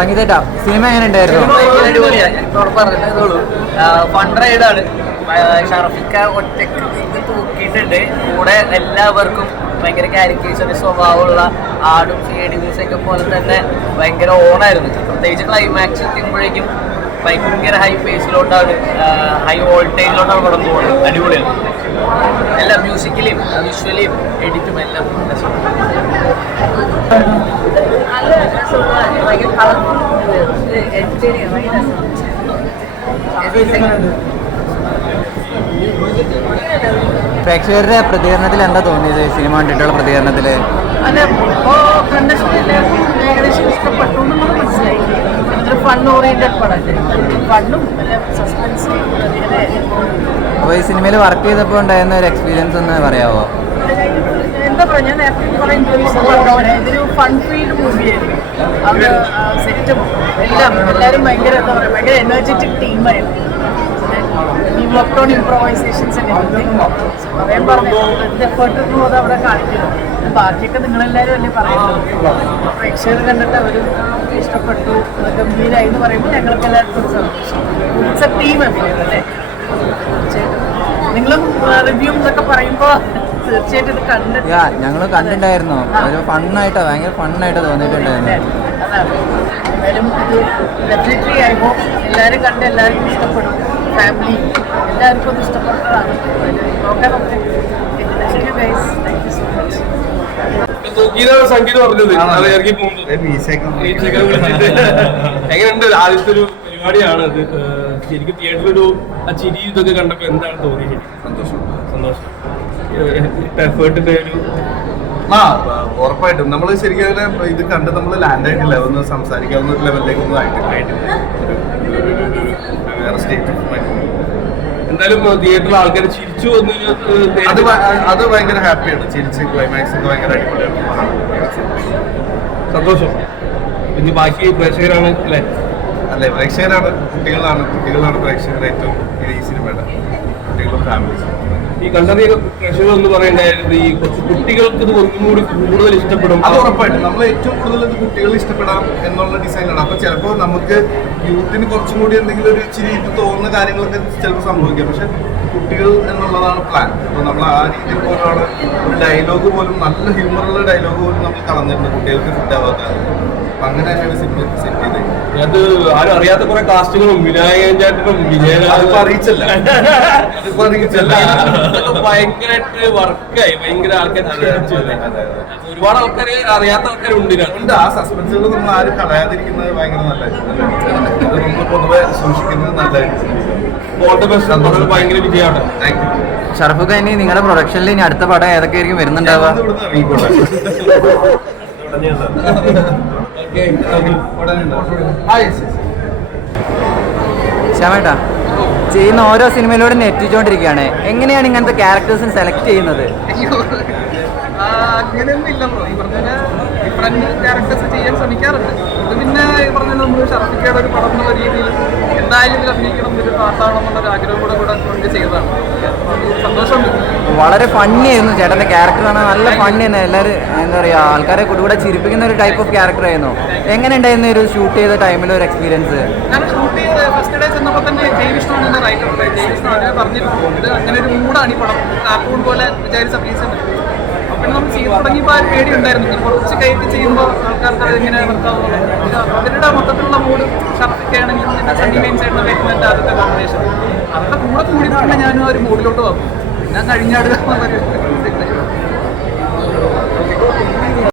സംഗീതേട്ടാ cinema എങ്ങനെ ഉണ്ടായിരുന്നു? ഷറഫിക്ക ഒറ്റയ്ക്ക് തൂക്കിയിട്ടുണ്ട്. കൂടെ എല്ലാവർക്കും ഭയങ്കര കാരിക്കേച്ചറി സ്വഭാവമുള്ള ആടും സി ഒക്കെ പോലെ തന്നെ ഭയങ്കര ഓണായിരുന്നു. പ്രത്യേകിച്ച് ക്ലൈമാക്സ് എത്തുമ്പോഴേക്കും ഭയങ്കര ഹൈ പേസിലോട്ടാണ് ഹൈ വോൾട്ടേജിലോട്ടാണ് പടം പോകുന്നത് അടിപൊളിയാണ്. എല്ലാം മ്യൂസിക്കലിയും വിഷ്വലിയും എഡിറ്റും എല്ലാം. നല്ല രസമുള്ള ഭയങ്കര കളർഫുൾ എഡിറ്റേറിയ ഭയങ്കര രസമുണ്ട്. പ്രേക്ഷകരുടെ പ്രതികരണത്തിൽ എന്താ തോന്നിയത്? സിനിമ കണ്ടിട്ടുള്ള പ്രതികരണത്തിൽ അല്ല ഇപ്പോൾ കണ്ട എല്ലാവർക്കും ഏകദേശം ഇഷ്ടപ്പെട്ടു മനസ്സിലായി. ഇതൊരു ഫൺ ഓറിയന്റഡ് പടമല്ലേ ഫണ്ണും സസ്പെൻസും അപ്പോൾ ഈ സിനിമയിൽ വർക്ക് ചെയ്തപ്പോൾ ഉണ്ടായിരുന്ന ഒരു എക്സ്പീരിയൻസ് ഒന്ന് പറയാമോ എന്താ പറയുക ഞാൻ നേരത്തെ കുറെ ഇന്റർവ്യൂസ് പറഞ്ഞ ഇതൊരു ഫൺ ഫീൽഡ് മൂവിയായിരുന്നു അത് സെറ്റും എല്ലാം എല്ലാവരും ഭയങ്കര എന്താ പറയുക ഭയങ്കര എനർജറ്റിക് ടീമായിരുന്നു ഈ വർക്ക് ഓൺ ഇംപ്രവൈസേഷൻസ് പറയാൻ പറഞ്ഞു എഫേർട്ട് അത് അവിടെ കാണിക്കുന്നു ബാക്കിയൊക്കെ നിങ്ങളെല്ലാവരും അല്ലേ പറയുന്നത്? പ്രേക്ഷകർ കണ്ടിട്ട് അവർ ഇഷ്ടപ്പെട്ടു ഗംഭീരായി എന്ന് പറയുമ്പോൾ ഞങ്ങൾക്ക് എല്ലാവർക്കും സന്തോഷം. ഇറ്റ്സ് ടീം എഫേർട്ട് അല്ലേ? നിങ്ങളും റിവ്യൂ എന്നൊക്കെ പറയുമ്പോൾ തീർച്ചയായിട്ടും ഇത് കണ്ടിട്ട് ഞങ്ങൾ കണ്ടിട്ടുണ്ടായിരുന്നു. ഒരു ഫണ്ണായിട്ടോ ഭയങ്കര ഫണ്ണായിട്ട് തോന്നിയിട്ടുണ്ടായിരുന്നു. അതാണ് എന്തായാലും ഇത് ഡെഫിനറ്റ്ലി ആയിപ്പോൾ എല്ലാവരും കണ്ട് എല്ലാവർക്കും ഇഷ്ടപ്പെടും. ഫാമിലി എല്ലാവർക്കും അത് ഇഷ്ടപ്പെട്ടതാണ് നോക്കാൻ നമുക്ക് thank you guys thank you so much ഇതാണ് സംഗീതം പറഞ്ഞത്. അത് ഇറങ്ങി പോകുന്നത് ഈച്ചയൊക്കെ വിളിച്ചിട്ട്. എങ്ങനെയുണ്ട് ആദ്യത്തെ ഒരു പരിപാടിയാണ് ഇത്. ശരിക്കും തിയേറ്ററിലൊരു ആ ചിരി ഇതൊക്കെ കണ്ടപ്പോൾ എന്താണ് തോന്നിയത് സന്തോഷം. സന്തോഷം. എഫേർട്ടിന്റെ ഒരു ആ ഉറപ്പായിട്ടും. നമ്മൾ ശരിക്കും അതിനെ ഇത് കണ്ട് നമ്മൾ ലാൻഡ് ആയിട്ടില്ല. ഒന്ന് സംസാരിക്കാവുന്ന ഒരു ലെവലിലേക്കൊന്നും ആയിട്ടില്ല. വേറെ സ്റ്റേറ്റ് എന്തായാലും തിയേറ്ററിൽ ആൾക്കാർ ചിരിച്ചു വന്ന് അത് അത് ഭയങ്കര ഹാപ്പിയാണ് ചിരിച്ച് ക്ലൈമാക്സ് ഒക്കെ ഭയങ്കര അടിപൊളിയാണ്. സന്തോഷം. ഇനി ബാക്കി പ്രേക്ഷകരാണ് അല്ലേ? അല്ലെ പ്രേക്ഷകരാണ് കുട്ടികളാണ് കുട്ടികളാണ് പ്രേക്ഷകർ ഏറ്റവും ഈ സിനിമയുടെ കുട്ടികളും ഫാമിലീസും ഈ കണ്ടറിയ പ്രേക്ഷകർ എന്ന് പറയേണ്ടായിരുന്നു ഈ കുറച്ച് കുട്ടികൾക്ക് ഇത് ഒന്നും കൂടി കൂടുതൽ ഇഷ്ടപ്പെടും. അത് ഉറപ്പായിട്ടും. നമ്മൾ ഏറ്റവും കൂടുതൽ ഇത് കുട്ടികൾ ഇഷ്ടപ്പെടാം എന്നുള്ള ഡിസൈനാണ് അപ്പൊ ചിലപ്പോൾ നമുക്ക് യൂത്തിന് കുറച്ചും കൂടി എന്തെങ്കിലും ഒരു ഇച്ചിരി ഇത് തോന്നുന്ന കാര്യങ്ങളൊക്കെ ചിലപ്പോൾ സംഭവിക്കാം. പക്ഷെ കുട്ടികൾ എന്നുള്ളതാണ് പ്ലാൻ അപ്പൊ നമ്മൾ ആ രീതിയിൽ പോലാണ് ഒരു ഡയലോഗ് പോലും നല്ല ഹ്യൂമറുള്ള ഡയലോഗ് പോലും നമ്മൾ കളഞ്ഞിട്ടുണ്ട് കുട്ടികൾക്ക് ഫിറ്റ് ആവാത്ത അങ്ങനെ തന്നെയാണ് സിനിമ സെറ്റ് ചെയ്തത്. അത് ആരും അറിയാത്ത കുറെ കാസ്റ്റുകളും വിനായകൻ ചേട്ടനും വിജയരാഘവ അറിയിച്ചല്ല. അതിപ്പോ അറിയിച്ചല്ല. ഭയങ്കരമായിട്ട് വർക്കായി. ഭയങ്കര ആൾക്കാർ. ഒരുപാട് ആൾക്കാർ അറിയാത്ത ആൾക്കാരുണ്ട് ഉണ്ട് ഉണ്ട്. ആ സസ്പെൻസുകൾ നമ്മൾ ആരും കളയാതിരിക്കുന്നത് ഭയങ്കര നല്ലതായിരിക്കും. അത് നമ്മൾ പൊതുവെ സൂക്ഷിക്കുന്നത് നല്ലതായിരിക്കും. Best. വളരെ ഭയങ്കര വിജയമാണ്. താങ്ക് യു ഷറഫൊക്കെ ഇനി നിങ്ങളുടെ പ്രൊഡക്ഷനിൽ ഇനി അടുത്ത പടം ഏതൊക്കെ ആയിരിക്കും വരുന്നുണ്ടാവുക? ശ്യാമേട്ടാ ചെയ്യുന്ന ഓരോ സിനിമയിലൂടെ നെറ്റിച്ചുകൊണ്ടിരിക്കുകയാണ് എങ്ങനെയാണ് ഇങ്ങനത്തെ ക്യാരക്ടേഴ്സിന് സെലക്ട് ചെയ്യുന്നത് ആ, അങ്ങനെയൊന്നും ഇല്ല ബ്രോ ഈ പറഞ്ഞ ഡിഫറെന്റ് ക്യാരക്ടേഴ്സ് ചെയ്യാൻ ശ്രമിക്കാറുണ്ട് ഇത് പിന്നെ ഈ പറഞ്ഞ നമ്മൾ ഷർഫിക്കയുടെ ഒരു പടം എന്നുള്ള രീതിയിൽ എന്തായാലും ഇതിൽ അഭിനയിക്കണം ഇതിൽ പാസ്സാവണം എന്നുള്ള ആഗ്രഹം കൂടെ കൂടെ കൊണ്ട് ചെയ്തതാണ്. സന്തോഷമുണ്ട് വളരെ ഫണ്ണി ആയിരുന്നു ചേട്ടന്റെ ക്യാരക്ടറാണ് നല്ല ഫണ്ണി ആയിരുന്നു. എല്ലാവരും എന്താ പറയുക ആൾക്കാരെ കൂടെ ചിരിപ്പിക്കുന്ന ഒരു ടൈപ്പ് ഓഫ് ക്യാരക്ടർ ആയിരുന്നു. എങ്ങനെ ഉണ്ടായിരുന്നു ഒരു ഷൂട്ട് ചെയ്ത ടൈമിൽ ഒരു എക്സ്പീരിയൻസ് ഞാൻ ഷൂട്ട് ചെയ്ത് ഫസ്റ്റ് ഡേ ചെന്നപ്പോൾ തന്നെ ജയവിഷ്ണുവാണ് എന്റെ റൈറ്റർ ജയവിഷ്ണു അതിനെ പറഞ്ഞിട്ടുണ്ട്. അങ്ങനെ ഒരു മൂടാണ് ഈ പടം. കാർട്ടൂൺ പോലെ വിചാരിച്ച അഭിനയിച്ചത് നമ്മൾ ചെയ്ത് തുടങ്ങിയപ്പോൾ ആ ഉണ്ടായിരുന്നു കുറച്ച് കയറ്റി ചെയ്യുമ്പോൾ ആൾക്കാർക്ക് അത് എങ്ങനെ അവരുടെ മൊത്തത്തിലുള്ള മൂഡ് ഷർട്ടിക്കാണെങ്കിലും പിന്നെ സണ്ണി മെയിൻ സൈഡിൽ വരുന്നതിന്റെ ആദ്യത്തെ കോമ്പിനേഷൻ അവരുടെ കൂടെ കൂടി തന്നെ ഞാനും ഒരു മൂഡിലോട്ട് വന്നു. പിന്നെ കഴിഞ്ഞാടുക എന്നുള്ളൊരു